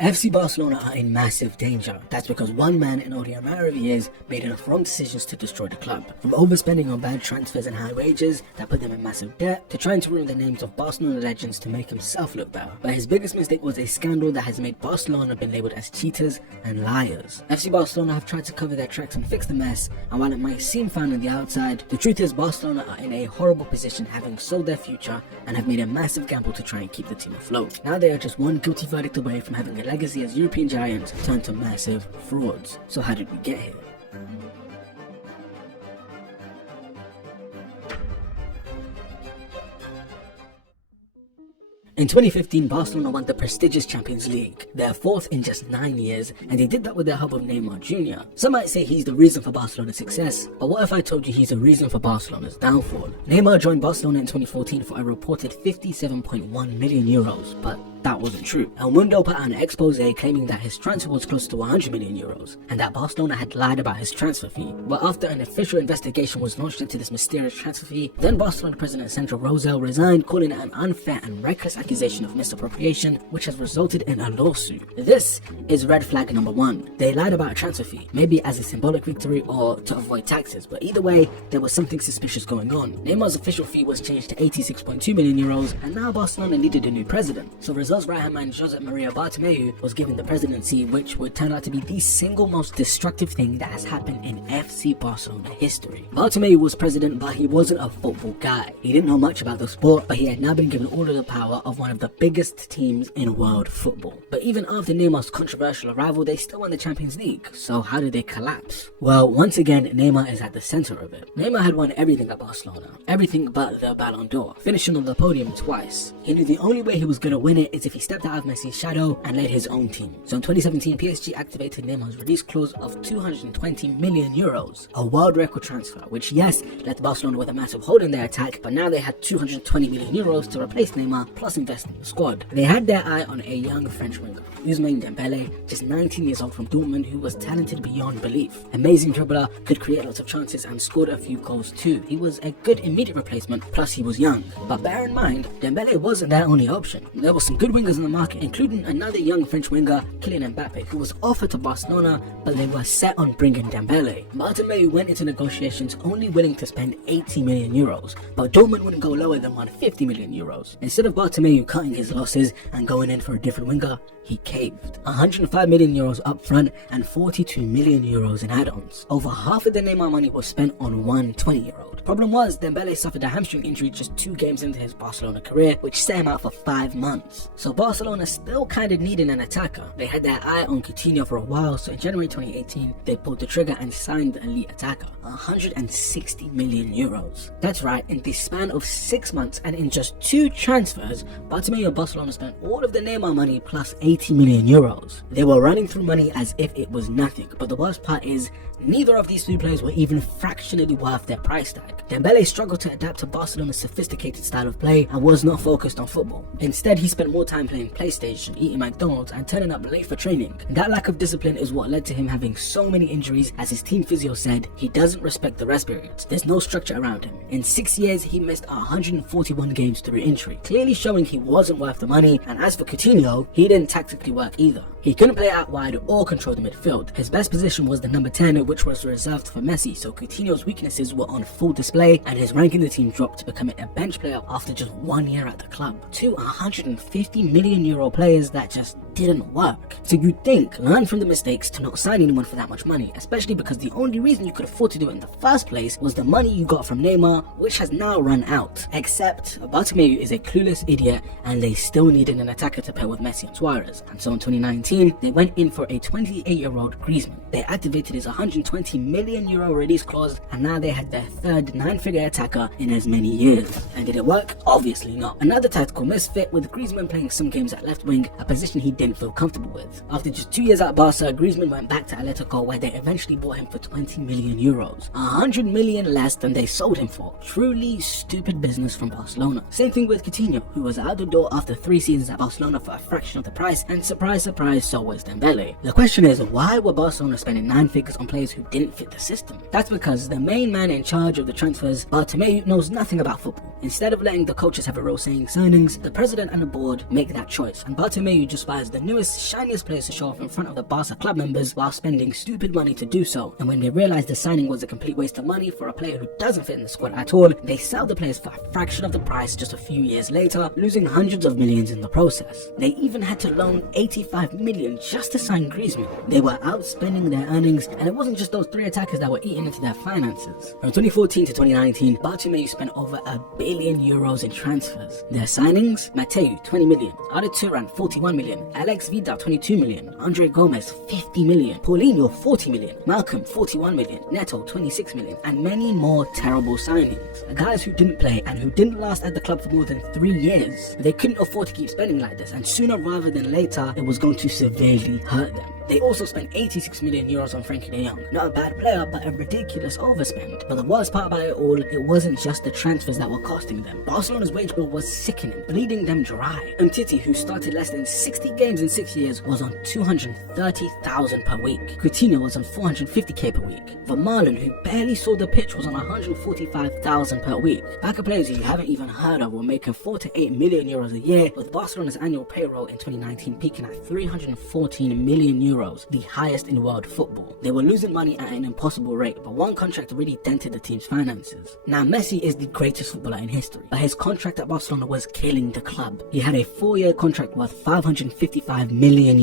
FC Barcelona are in massive danger. That's because one man in only a matter of years made enough wrong decisions to destroy the club. From overspending on bad transfers and high wages that put them in massive debt, to trying to ruin the names of Barcelona legends to make himself look better. But his biggest mistake was a scandal that has made Barcelona been labelled as cheaters and liars. FC Barcelona have tried to cover their tracks and fix the mess, and while it might seem fine on the outside, the truth is Barcelona are in a horrible position, having sold their future and have made a massive gamble to try and keep the team afloat. Now they are just one guilty verdict away from having a legacy as European giants turned to massive frauds. So how did we get here? In 2015, Barcelona won the prestigious Champions League, their fourth in just 9 years, and they did that with the help of Neymar Jr. Some might say he's the reason for Barcelona's success, but what if I told you he's the reason for Barcelona's downfall? Neymar joined Barcelona in 2014 for a reported 57.1 million euros, but that wasn't true. El Mundo put out an expose claiming that his transfer was close to 100 million euros and that Barcelona had lied about his transfer fee. But after an official investigation was launched into this mysterious transfer fee, then Barcelona president Sandro Rosell resigned, calling it an unfair and reckless accusation of misappropriation, which has resulted in a lawsuit. This is red flag number one. They lied about a transfer fee, maybe as a symbolic victory or to avoid taxes, but either way, there was something suspicious going on. Neymar's official fee was changed to 86.2 million euros, and now Barcelona needed a new president. So Rosell's right-hand man Josep Maria Bartomeu was given the presidency, which would turn out to be the single most destructive thing that has happened in FC Barcelona history. Bartomeu was president, but he wasn't a football guy. He didn't know much about the sport, but he had now been given all of the power of one of the biggest teams in world football. But even after Neymar's controversial arrival, they still won the Champions League. So how did they collapse? Well, once again, Neymar is at the center of it. Neymar had won everything at Barcelona, everything but the Ballon d'Or, finishing on the podium twice. He knew the only way he was going to win it is if he stepped out of Messi's shadow and led his own team. So in 2017, PSG activated Neymar's release clause of 220 million euros, a world record transfer, which yes, left Barcelona with a massive hole in their attack, but now they had 220 million euros to replace Neymar, plus invest in the squad. They had their eye on a young French winger, Ousmane Dembele, just 19 years old from Dortmund, who was talented beyond belief. Amazing dribbler, could create lots of chances and scored a few goals too. He was a good immediate replacement, plus he was young. But bear in mind, Dembele wasn't their only option. There were some good wingers in the market, including another young French winger, Kylian Mbappe, who was offered to Barcelona, but they were set on bringing Dembele. Bartomeu went into negotiations only willing to spend 80 million euros, but Dortmund wouldn't go lower than 150 million euros. Instead of Bartomeu cutting his losses and going in for a different winger, he caved. 105 million euros up front and 42 million euros in add-ons. Over half of the Neymar money was spent on one 20-year-old. Problem was, Dembele suffered a hamstring injury just 2 games into his Barcelona career, which set him out for 5 months. So Barcelona still kind of needed an attacker. They had their eye on Coutinho for a while, so in January 2018, they pulled the trigger and signed the elite attacker. 160 million euros. That's right, in the span of 6 months and in just 2 transfers, Bartomeu and Barcelona spent all of the Neymar money plus 80 million euros. They were running through money as if it was nothing, but the worst part is, neither of these 2 players were even fractionally worth their price tag. Dembele struggled to adapt to Barcelona's sophisticated style of play and was not focused on football. Instead, he spent more time playing PlayStation, eating McDonald's, and turning up late for training. That lack of discipline is what led to him having so many injuries. As his team physio said, he doesn't respect the rest periods. There's no structure around him. In 6 years, he missed 141 games through injury, clearly showing he wasn't worth the money. And as for Coutinho, he didn't tactically work either. He couldn't play out wide or control the midfield. His best position was the number 10, which was reserved for Messi, so Coutinho's weaknesses were on full display, and his rank in the team dropped, becoming a bench player after just 1 year at the club. 2 150 million euro players that just didn't work. So you'd think, learn from the mistakes to not sign anyone for that much money, especially because the only reason you could afford to do it in the first place was the money you got from Neymar, which has now run out. Except Bartomeu is a clueless idiot, and they still needed an attacker to pair with Messi and Suarez. And so in 2019, they went in for a 28-year-old Griezmann. They activated his 120 million euro release clause, and now they had their third 9-figure attacker in as many years. And did it work? Obviously not. Another tactical misfit, with Griezmann playing some games at left wing, a position he didn't feel comfortable with. After just 2 years at Barca, Griezmann went back to Atletico, where they eventually bought him for 20 million euros. 100 million less than they sold him for. Truly stupid business from Barcelona. Same thing with Coutinho, who was out the door after 3 seasons at Barcelona for a fraction of the price, and surprise, surprise, and so was Dembele. The question is, why were Barcelona spending 9 figures on players who didn't fit the system? That's because the main man in charge of the transfers, Bartomeu, knows nothing about football. Instead of letting the coaches have a role saying signings, the president and the board make that choice, and Bartomeu just buys the newest, shiniest players to show off in front of the Barca club members while spending stupid money to do so. And when they realize the signing was a complete waste of money for a player who doesn't fit in the squad at all, they sell the players for a fraction of the price just a few years later, losing hundreds of millions in the process. They even had to loan 85 million just to sign Griezmann. They were outspending their earnings, and it wasn't just those 3 attackers that were eating into their finances. From 2014 to 2019, Bartomeu spent over €1 billion in transfers. Their signings: Mateu 20 million, Arda Turan 41 million, Alex Vidal 22 million, Andre Gomez 50 million, Paulinho 40 million, Malcolm 41 million, Neto 26 million, and many more terrible signings. Guys who didn't play and who didn't last at the club for more than 3 years. They couldn't afford to keep spending like this, and sooner rather than later, it was going to severely hurt them. They also spent €86 million on Frenkie de Jong. Not a bad player, but a ridiculous overspend. But the worst part about it all, it wasn't just the transfers that were costing them. Barcelona's wage bill was sickening, bleeding them dry. Umtiti, who started less than 60 games in 6 years, was on $230,000 per week. Coutinho was on $450k per week. Vermaelen, who barely saw the pitch, was on $145,000 per week. Backup players who you haven't even heard of were making €4 to €8 million a year, with Barcelona's annual payroll in 2019 peaking at €314 million, the highest in world football. They were losing money at an impossible rate, but one contract really dented the team's finances. Now, Messi is the greatest footballer in history, but his contract at Barcelona was killing the club. He had a 4-year contract worth €555 million.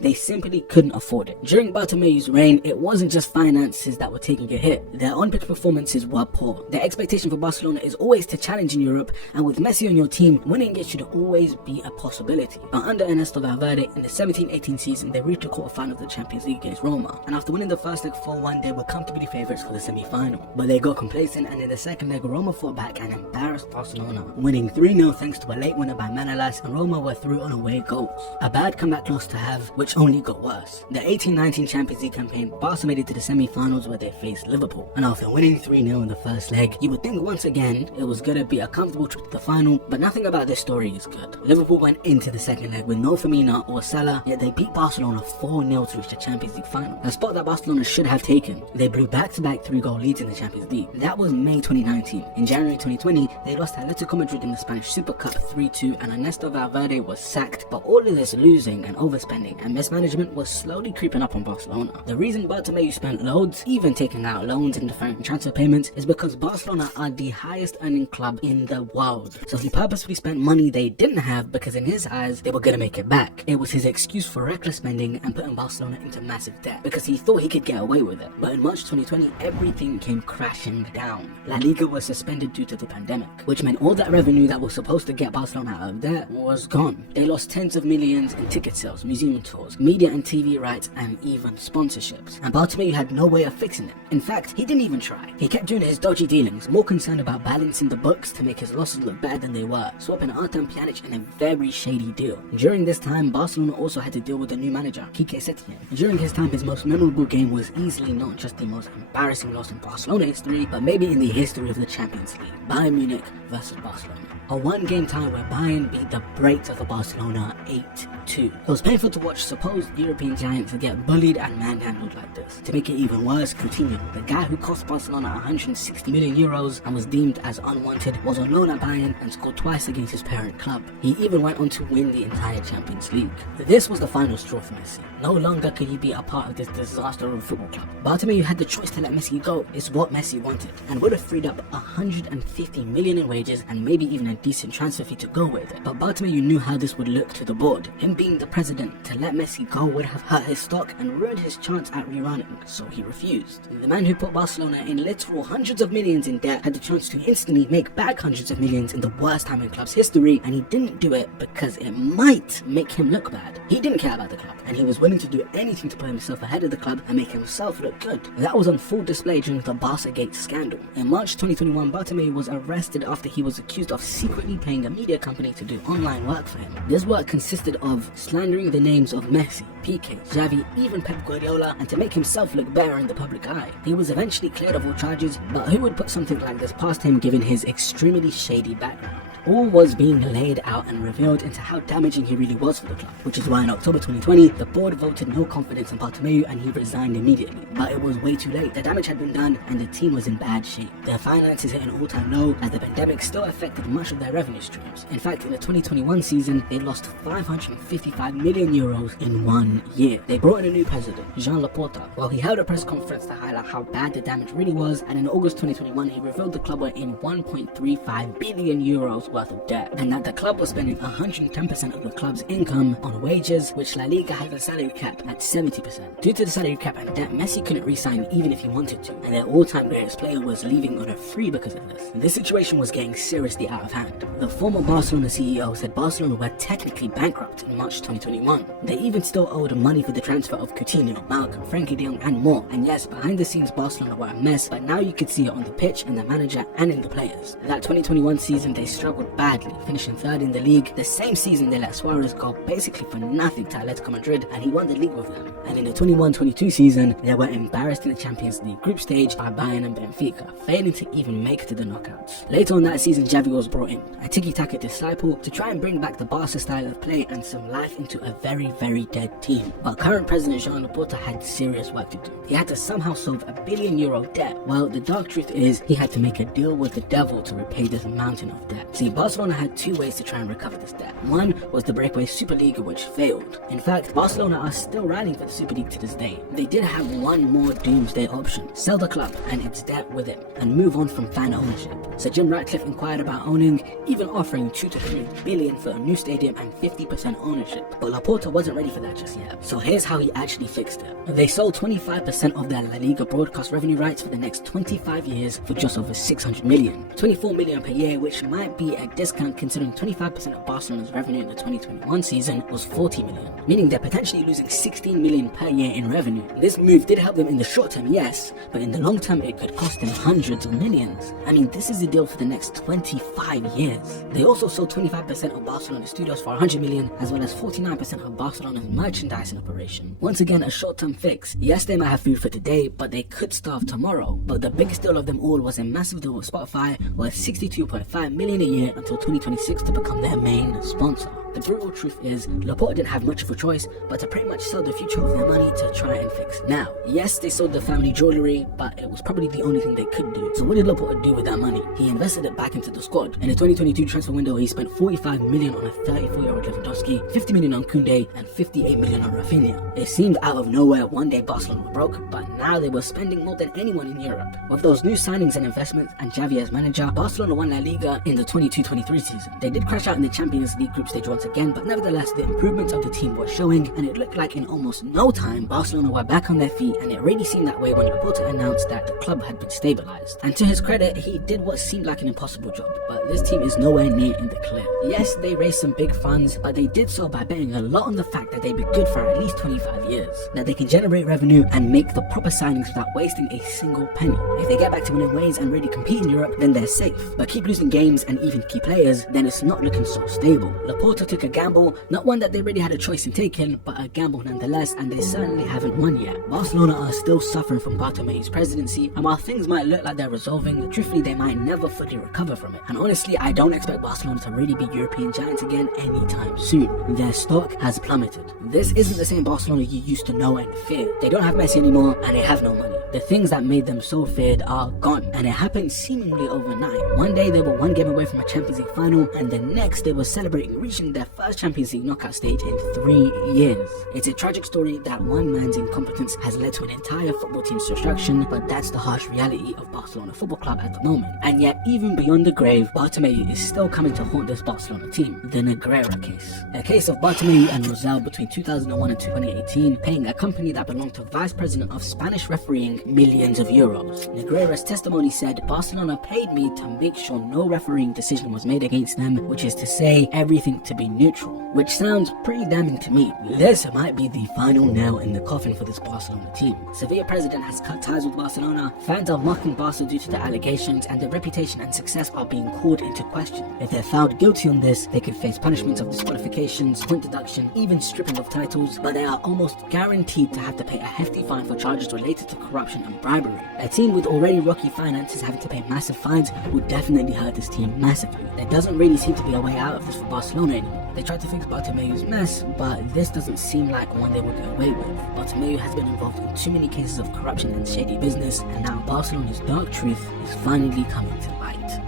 They simply couldn't afford it. During Bartomeu's reign, it wasn't just finances that were taking a hit. Their on-pitch performances were poor. The expectation for Barcelona is always to challenge in Europe, and with Messi on your team, winning it should always be a possibility. But under Ernesto Valverde, in the 17-18 season, they reached a quarter-final of the Champions League against Roma, and after winning the first leg 4-1, they were comfortably favourites for the semi-final. But they got complacent, and in the second leg, Roma fought back and embarrassed Barcelona, winning 3-0 thanks to a late winner by Manolas, and Roma were through on away goals. A bad comeback loss to have, which only got worse. The 18-19 Champions League campaign, Barca made it to the semi-finals where they faced Liverpool, and after winning 3-0 in the first leg, you would think once again it was going to be a comfortable trip to the final, but nothing about this story is good. Liverpool went into the second leg with no Firmino or Salah, yet they beat Barcelona 4-0 to reach the Champions League final, a spot that Barcelona should have taken. They blew back-to-back 3-goal leads in the Champions League. That was May 2019. In January 2020, they lost to Atletico Madrid in the Spanish Super Cup 3-2, and Ernesto Valverde was sacked. But all of this losing and overspending and mismanagement was slowly creeping up on Barcelona. The reason Bartomeu spent loads, even taking out loans and deferring transfer payments, is because Barcelona are the highest earning club in the world. So he purposefully spent money they didn't have because in his eyes, they were going to make it back. It was his excuse for reckless spending and putting Barcelona into massive debt because he thought he could get away with it. But in March 2020, everything came crashing down. La Liga was suspended due to the pandemic, which meant all that revenue that was supposed to get Barcelona out of debt was gone. They lost tens of millions in ticket sales, museum tours, media and TV rights, and even sponsorships. And Bartomeu had no way of fixing it. In fact, he didn't even try. He kept doing his dodgy dealings, more concerned about balancing the books to make his losses look better than they were, swapping Artem Pjanic in a very shady deal. During this time, Barcelona also had to deal with a new manager, Quique Setien. During his time, his most memorable game was easily not just the most embarrassing loss in Barcelona history, but maybe in the history of the Champions League. Bayern Munich versus Barcelona. A one-game tie where Bayern beat the brakes of Barcelona 8-2. It was painful to watch supposed European giants get bullied and manhandled like this. To make it even worse, Coutinho, the guy who cost Barcelona €160 million and was deemed as unwanted, was on loan at Bayern and scored twice against his parent club. He even went on to win the entire Champions League. This was the final straw for Messi. No longer could he be a part of this disaster of a football club. Bartomeu had the choice to let Messi go. It's what Messi wanted, and would have freed up $150 million in wages and maybe even a decent transfer fee to go with it. But Bartomeu knew how this would look to the board. Him being the president, to let Messi go would have hurt his stock and ruined his chance at rerunning, so he refused. The man who put Barcelona in literal hundreds of millions in debt had the chance to instantly make back hundreds of millions in the worst time in club's history, and he didn't do it because it might make him look bad. He didn't care about the club, and he was willing to do anything to put himself ahead of the club and make himself look good. That was on full display during the Barcagate scandal. In March 2021, Bartomeu was arrested after he was accused of secretly paying a media company to do online work for him. This work consisted of slandering the names of Messi, Piqué, Xavi, even Pep Guardiola, and to make himself look better in the public eye. He was eventually cleared of all charges, but who would put something like this past him given his extremely shady background? all was being laid out and revealed into how damaging he really was for the club, which is why in October 2020, the board voted no confidence in Bartomeu and he resigned immediately. But it was way too late. The damage had been done and the team was in bad shape. Their finances hit an all-time low as the pandemic still affected much of their revenue streams. In fact, in the 2021 season, they lost 555 million euros in 1 year. They brought in a new president, Jean Laporta, while he held a press conference to highlight how bad the damage really was, and in August 2021, he revealed the club were in 1.35 billion euros worth of debt, and that the club was spending 110% of the club's income on wages, which La Liga has a salary cap at 70%. Due to the salary cap and debt, Messi couldn't re-sign even if he wanted to, and their all-time greatest player was leaving on a free because of this. This situation was getting seriously out of hand. The former Barcelona CEO said Barcelona were technically bankrupt in March 2021. They even still owed money for the transfer of Coutinho, Malcolm, Frankie de Jong and more. And yes, behind the scenes Barcelona were a mess, but now you could see it on the pitch and the manager and in the players. That 2021 season they struggled badly, finishing third in the league. The same season they let Suarez go basically for nothing to Atletico Madrid and he won the league with them. And in the 21-22 season they were embarrassed in the Champions League group stage by Bayern and Benfica, failing to even make it to the knockouts. Later on that season Xavi was brought in, a tiki-taka disciple, to try and bring back the Barca style of play and some life into a very dead team. But current president Jean Laporta had serious work to do. He had to somehow solve a €1 billion debt. Well, the dark truth is he had to make a deal with the devil to repay this mountain of debt. See, Barcelona had two ways to try and recover this debt. One was the breakaway Superliga, which failed. In fact, Barcelona are still rallying for the Super League to this day. They did have one more doomsday option: sell the club and its debt with it and move on from fan ownership. So Jim Ratcliffe inquired about owning, even offering 2 to 3 billion for a new stadium and 50% ownership. But Laporta wasn't ready for that just yet. So here's how he actually fixed it. They sold 25% of their La Liga broadcast revenue rights for the next 25 years for just over 600 million. 24 million per year, which might be a discount considering 25% of Barcelona's revenue in the 2021 season was 40 million, meaning they're potentially losing 16 million per year in revenue. This move did help them in the short term, yes, but in the long term it could cost them hundreds of millions. I mean, this is a deal for the next 25 years. They also sold 25% of Barcelona Studios for 100 million, as well as 49% of Barcelona's merchandising operation. Once again, a short-term fix. Yes, they might have food for today, but they could starve tomorrow. But the biggest deal of them all was a massive deal with Spotify, worth 62.5 million a year until 2026 to become their main sponsor. The brutal truth is, Laporta didn't have much of a choice but to pretty much sell the future of their money to try and fix now. Yes, they sold the family jewelry, but it was probably the only thing they could do. So what did Laporta do with that money? He invested it back into the squad. In the 2022 transfer window, he spent 45 million on a 34-year-old Lewandowski, 50 million on Koundé, and 58 million on Rafinha. It seemed out of nowhere one day Barcelona were broke, but now they were spending more than anyone in Europe. With those new signings and investments and Xavi as manager, Barcelona won La Liga in the 22-23 season. They did crash out in the Champions League group stage once again, but nevertheless the improvements of the team were showing, and it looked like in almost no time Barcelona were back on their feet, and it really seemed that way when Laporta announced that the club had been stabilized. And to his credit, he did what seemed like an impossible job, but this team is nowhere near in the clear. Yes, they raised some big funds, but they did so by betting a lot on the fact that they'd be good for at least 25 years, that they can generate revenue and make the proper signings without wasting a single penny. If they get back to winning ways and really compete in Europe, then they're safe, but keep losing games and even key players, then it's not looking so stable. Laporta took a gamble, not one that they really had a choice in taking, but a gamble nonetheless, and they certainly haven't won yet. Barcelona are still suffering from Bartomeu's presidency, and while things might look like they're resolving, truthfully they might never fully recover from it. And honestly, I don't expect Barcelona to really be European giants again anytime soon. Their stock has plummeted. This isn't the same Barcelona you used to know and fear. They don't have Messi anymore, and they have no money. The things that made them so feared are gone, and it happened seemingly overnight. One day they were one game away from a Champions League final, and the next they were celebrating reaching their first Champions League knockout stage in 3 years. It's a tragic story that one man's incompetence has led to an entire football team's destruction, but that's the harsh reality of Barcelona Football Club at the moment. And yet, even beyond the grave, Bartomeu is still coming to haunt this Barcelona team. The Negreira case. A case of Bartomeu and Rosell between 2001 and 2018, paying a company that belonged to Vice President of Spanish refereeing millions of euros. Negreira's testimony said, Barcelona paid me to make sure no refereeing decision was made against them, which is to say, everything to be remain neutral, which sounds pretty damning to me. This might be the final nail in the coffin for this Barcelona team. Sevilla president has cut ties with Barcelona, fans are mocking Barca due to the allegations, and their reputation and success are being called into question. If they're found guilty on this, they could face punishments of disqualifications, point deduction, even stripping of titles, but they are almost guaranteed to have to pay a hefty fine for charges related to corruption and bribery. A team with already rocky finances having to pay massive fines would definitely hurt this team massively. There doesn't really seem to be a way out of this for Barcelona anymore. They tried to fix Bartomeu's mess, but this doesn't seem like one they would get away with. Bartomeu has been involved in too many cases of corruption and shady business, and now Barcelona's dark truth is finally coming to light.